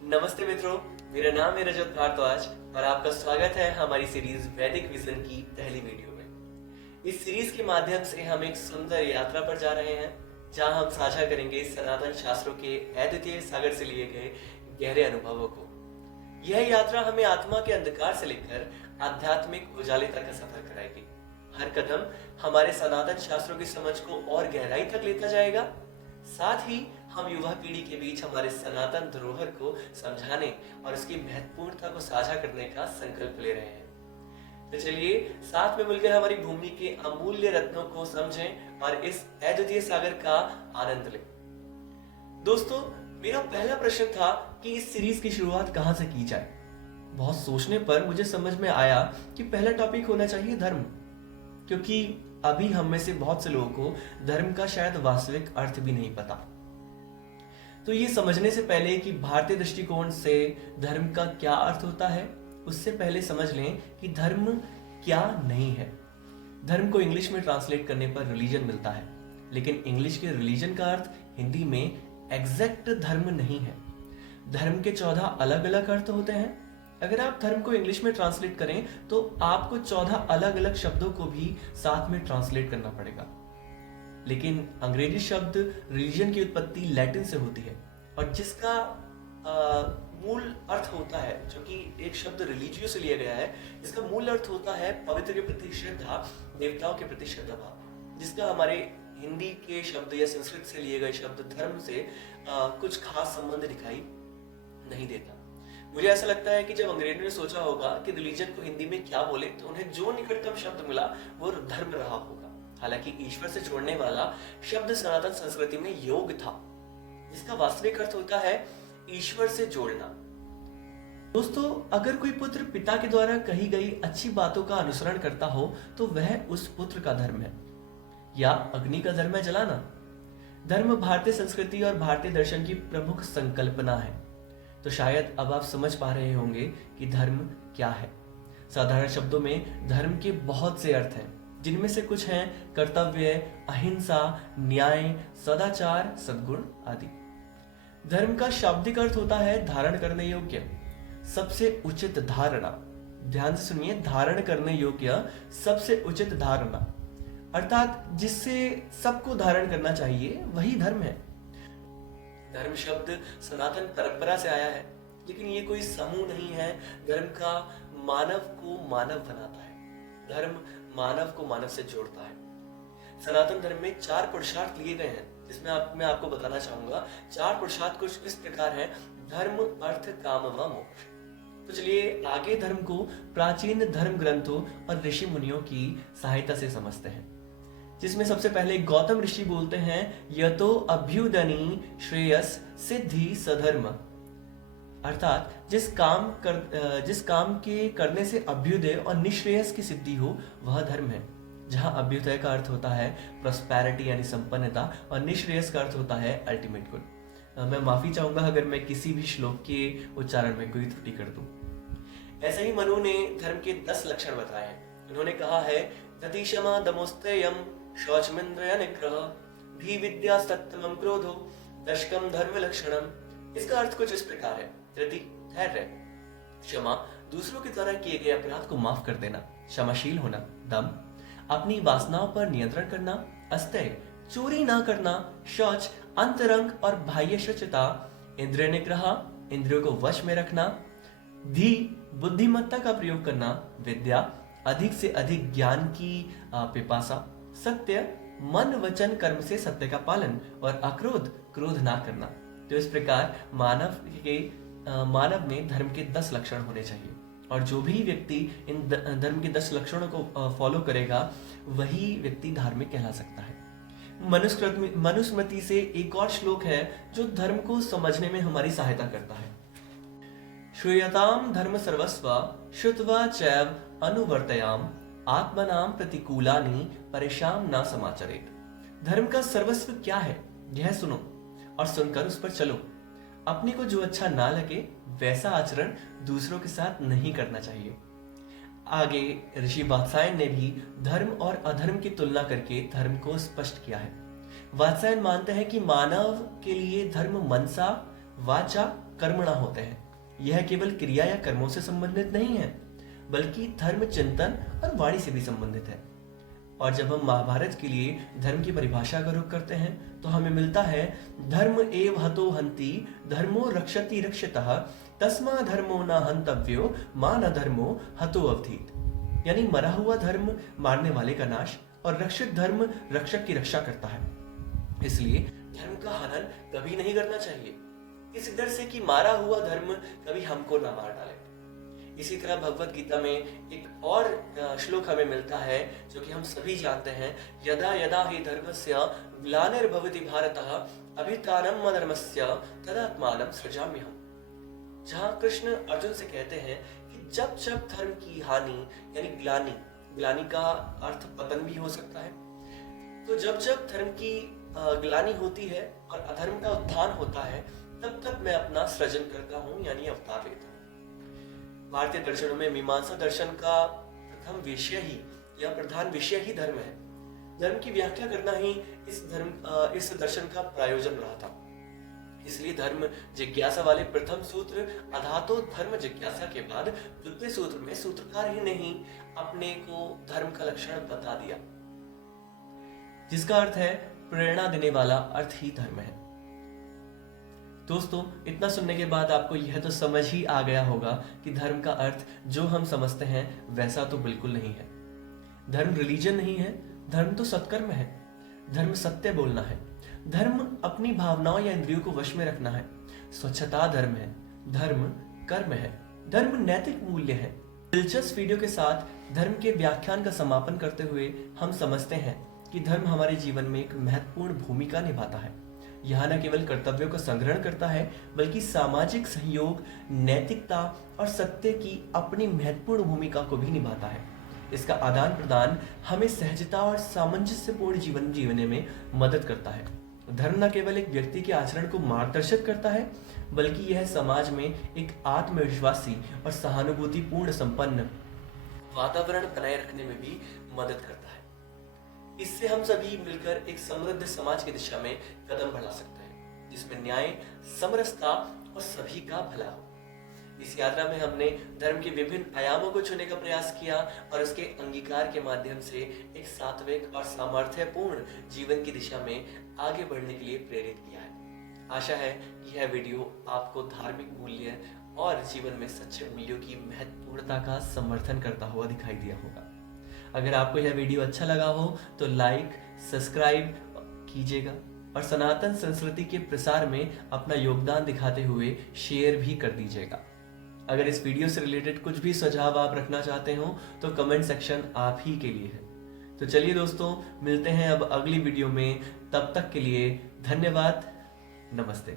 नमस्ते मित्रों, मेरा नाम है रजत भारद्वाज और आपका स्वागत है हमारी सीरीज वैदिक विजन की पहली वीडियो में। इस सीरीज के माध्यम से हम एक सुंदर यात्रा पर जा रहे हैं जहां हम साझा करेंगे सनातन शास्त्रों के अद्वितीय सागर से लिए गए गहरे अनुभवों को। यह यात्रा हमें आत्मा के अंधकार से लेकर आध्यात्मिक उजाले तक का सफर कराएगी। हर कदम हमारे सनातन शास्त्रों की समझ को और गहराई तक लेता जाएगा। साथ ही हम युवा पीढ़ी के बीच हमारे सनातन धरोहर को समझाने और उसकी महत्वपूर्णता को साझा करने का संकल्प ले रहे हैं। तो चलिए साथ में मिलकर हमारी भूमि के अमूल्य रत्नों को समझें और इस अद्वितीय सागर का आनंद लें। दोस्तों, मेरा पहला प्रश्न था कि इस सीरीज की शुरुआत कहां से की जाए। बहुत सोचने पर मुझे समझ में आया कि पहला टॉपिक होना चाहिए धर्म, क्योंकि अभी हम में से बहुत से लोगों को धर्म का शायद वास्तविक अर्थ भी नहीं पता। तो ये समझने से पहले कि भारतीय दृष्टिकोण से धर्म का क्या अर्थ होता है, उससे पहले समझ लें कि धर्म क्या नहीं है। धर्म को इंग्लिश में ट्रांसलेट करने पर रिलीजन मिलता है, लेकिन इंग्लिश के रिलीजन का अर्थ हिंदी में एग्जैक्ट धर्म नहीं है। धर्म के 14 अलग अलग अर्थ होते हैं। अगर आप धर्म को इंग्लिश में ट्रांसलेट करें तो आपको 14 अलग अलग शब्दों को भी साथ में ट्रांसलेट करना पड़ेगा। लेकिन अंग्रेजी शब्द रिलीजन की उत्पत्ति लैटिन से होती है और जिसका मूल अर्थ होता है, जो कि एक शब्द रिलीजियो से लिया गया है, इसका मूल अर्थ होता है पवित्र के प्रति श्रद्धा, देवताओं के प्रति श्रद्धा भाव, जिसका हमारे हिंदी के शब्द या संस्कृत से लिए गए शब्द धर्म से कुछ खास संबंध दिखाई नहीं देता। मुझे ऐसा लगता है कि जब अंग्रेजों ने सोचा होगा कि रिलीजन को हिंदी में क्या बोले, तो उन्हें जो निकटतम शब्द मिला वो धर्म रहा होगा। हालांकि ईश्वर से जोड़ने वाला शब्द सनातन संस्कृति में योग था, जिसका वास्तविक अर्थ होता है ईश्वर से जोड़ना। दोस्तों, अगर कोई पुत्र पिता के द्वारा कही गई अच्छी बातों का अनुसरण करता हो तो वह उस पुत्र का धर्म है, या अग्नि का धर्म है जलाना। धर्म भारतीय संस्कृति और भारतीय दर्शन की प्रमुख संकल्पना है। तो शायद अब आप समझ पा रहे होंगे कि धर्म क्या है। साधारण शब्दों में धर्म के बहुत से अर्थ हैं, जिनमें से कुछ हैं कर्तव्य, अहिंसा, न्याय, सदाचार, सद्गुण आदि। धर्म का शाब्दिक अर्थ होता है धारण करने योग्य, सबसे उचित धारणा। ध्यान से सुनिए, धारण करने योग्य, सबसे उचित धारणा, अर्थात जिससे सबको धारण करना चाहिए वही धर्म है। धर्म शब्द सनातन परंपरा से आया है, लेकिन ये कोई समूह नहीं है। धर्म का मानव को मानव बनाता है, धर्म मानव को मानव से जोड़ता है। सनातन धर्म में 4 पुरुषार्थ लिए गए हैं, जिसमें मैं आपको बताना चाहूंगा। 4 पुरुषार्थ कुछ इस प्रकार हैं: धर्म, अर्थ, काम व मोक्ष। तो चलिए आगे धर्म को प्राचीन धर्म ग्रंथों और ऋषि मुनियों की सहायता से समझते हैं, जिसमें सबसे पहले गौतम ऋषि बोलते हैं, यतो अभ्युदनी श्रेयस सिद्धि सधर्म, अर्थात जिस काम के करने से अभ्युदय और निश्रेयस की सिद्धि हो वह धर्म है। जहां अभ्युदय का अर्थ होता है प्रोस्पेरिटी यानी संपन्नता और निश्रेयस का अर्थ होता है अल्टीमेट गुड। मैं माफी चाहूंगा अगर मैं किसी भी श्लोक के उच्चारण में कोई त्रुटि कर दूं। ऐसे ही मनु ने धर्म के 10 लक्षण बताए हैं। उन्होंने कहा है, दधिक्षमा दमोस्तेयम शौचमिंद्रिय निग्रह भी विद्या सत्तमम क्रोधो दशकम धर्म लक्षणम। इसका अर्थ कुछ इस प्रकार है: धृति, धैर्य, क्षमा, दूसरों के द्वारा किए गए अपराध को माफ कर देना, क्षमाशील होना, दम, अपनी वासनाओं पर नियंत्रण करना, अस्तेय, चोरी ना करना, शौच, अंतरंग और बाह्य शुचिता, इंद्रिय निग्रह, इंद्रियों को वश में रखना, धी, बुद्धिमत्ता का प्रयोग करना, विद्या, अधिक से अधिक ज्ञान की पिपासा, सत्य, मन वचन कर्म से सत्य का पालन, और अक्रोध, क्रोध ना करना। तो इस प्रकार मानव में धर्म के 10 लक्षण होने चाहिए, और जो भी व्यक्ति इन धर्म के 10 लक्षणों को फॉलो करेगा वही व्यक्ति धार्मिक कहला सकता है। मनुस्मृति से एक और श्लोक है जो धर्म को समझने में हमारी सहायता करता है। श्रूयताम धर्म सर्वस्व श्रुत्वा चैव अनुवर्तयाम आत्मनाम प्रतिकूलानि परेशान ना समाचरेत। धर्म का सर्वस्व क्या है यह सुनो और सुनकर उस पर चलो। अपने को जो अच्छा ना लगे वैसा आचरण दूसरों के साथ नहीं करना चाहिए। आगे ऋषि वात्सायन ने भी धर्म और अधर्म की तुलना करके धर्म को स्पष्ट किया है। वात्सायन मानते हैं कि मानव के लिए धर्म मनसा, वाचा, कर्मणा होते हैं। यह केवल क्रिया या कर्मों से संबंधित नहीं है, बल्कि धर्म चिंतन और वाणी से भी संबंधित है। और जब हम महाभारत के लिए धर्म की परिभाषा का रुख करते हैं तो हमें मिलता है, धर्म एव हतो हन्ति धर्मो रक्षति रक्षितः तस्मा धर्मो न हन्तव्यो मा न धर्मो हतो अवधीत। यानी मरा हुआ धर्म मारने वाले का नाश और रक्षित धर्म रक्षक की रक्षा करता है। इसलिए धर्म का हनन कभी नहीं करना चाहिए, इस डर से कि मारा हुआ धर्म कभी हमको ना मार डाले। इसी तरह भगवत गीता में एक और श्लोक हमें मिलता है जो कि हम सभी जानते हैं, यदा यदा हि धर्मस्य ग्लानिर्भवति भारतः अभ्युत्थानम् अधर्मस्य तदात्मानं सृजाम्यहम्। जहाँ कृष्ण अर्जुन से कहते हैं कि जब जब धर्म की हानि यानी ग्लानि का अर्थ पतन भी हो सकता है, तो जब जब धर्म की ग्लानि होती है और अधर्म का उत्थान होता है, तब तक मैं अपना सृजन करता हूँ यानी अवतार लेता हूँ। भारतीय दर्शनों में मीमांसा दर्शन का प्रथम विषय ही या प्रधान विषय ही धर्म है। धर्म की व्याख्या करना ही इस दर्शन का प्रयोजन रहा था। इसलिए धर्म जिज्ञासा वाले प्रथम सूत्र अधातो धर्म जिज्ञासा के बाद द्वितीय सूत्र में सूत्रकार ही नहीं अपने को धर्म का लक्षण बता दिया, जिसका अर्थ है प्रेरणा देने वाला अर्थ ही धर्म है। दोस्तों, इतना सुनने के बाद आपको यह तो समझ ही आ गया होगा कि धर्म का अर्थ जो हम समझते हैं वैसा तो बिल्कुल नहीं है। धर्म रिलीजन नहीं है, धर्म तो सत्कर्म है। धर्म सत्य बोलना है, धर्म अपनी भावनाओं या इंद्रियों को वश में रखना है। स्वच्छता धर्म है, धर्म कर्म है, धर्म नैतिक मूल्य है। दिलचस्प वीडियो के साथ धर्म के व्याख्यान का समापन करते हुए हम समझते हैं कि धर्म हमारे जीवन में एक महत्वपूर्ण भूमिका निभाता है। यह न केवल कर्तव्यों का संग्रहण करता है, बल्कि सामाजिक सहयोग, नैतिकता और सत्य की अपनी महत्वपूर्ण भूमिका को भी निभाता है। इसका आदान प्रदान हमें सहजता और सामंजस्यपूर्ण जीवन जीने में मदद करता है। धर्म न केवल एक व्यक्ति के आचरण को मार्गदर्शित करता है, बल्कि यह समाज में एक आत्मविश्वासी और सहानुभूतिपूर्ण संपन्न वातावरण बनाए रखने में भी मदद करता है। इससे हम सभी मिलकर एक समृद्ध समाज की दिशा में कदम बढ़ा सकते हैं, जिसमें न्याय, समरसता और सभी का भला हो। इस यात्रा में हमने धर्म के विभिन्न आयामों को छूने का प्रयास किया और उसके अंगीकार के माध्यम से एक सात्विक और सामर्थ्यपूर्ण जीवन की दिशा में आगे बढ़ने के लिए प्रेरित किया है। आशा है कि यह वीडियो आपको धार्मिक मूल्य और जीवन में सच्चे मूल्यों की महत्वपूर्णता का समर्थन करता हुआ दिखाई दिया होगा। अगर आपको यह वीडियो अच्छा लगा हो तो लाइक, सब्सक्राइब कीजिएगा और सनातन संस्कृति के प्रसार में अपना योगदान दिखाते हुए शेयर भी कर दीजिएगा। अगर इस वीडियो से रिलेटेड कुछ भी सुझाव आप रखना चाहते हो तो कमेंट सेक्शन आप ही के लिए है। तो चलिए दोस्तों, मिलते हैं अब अगली वीडियो में। तब तक के लिए धन्यवाद, नमस्ते।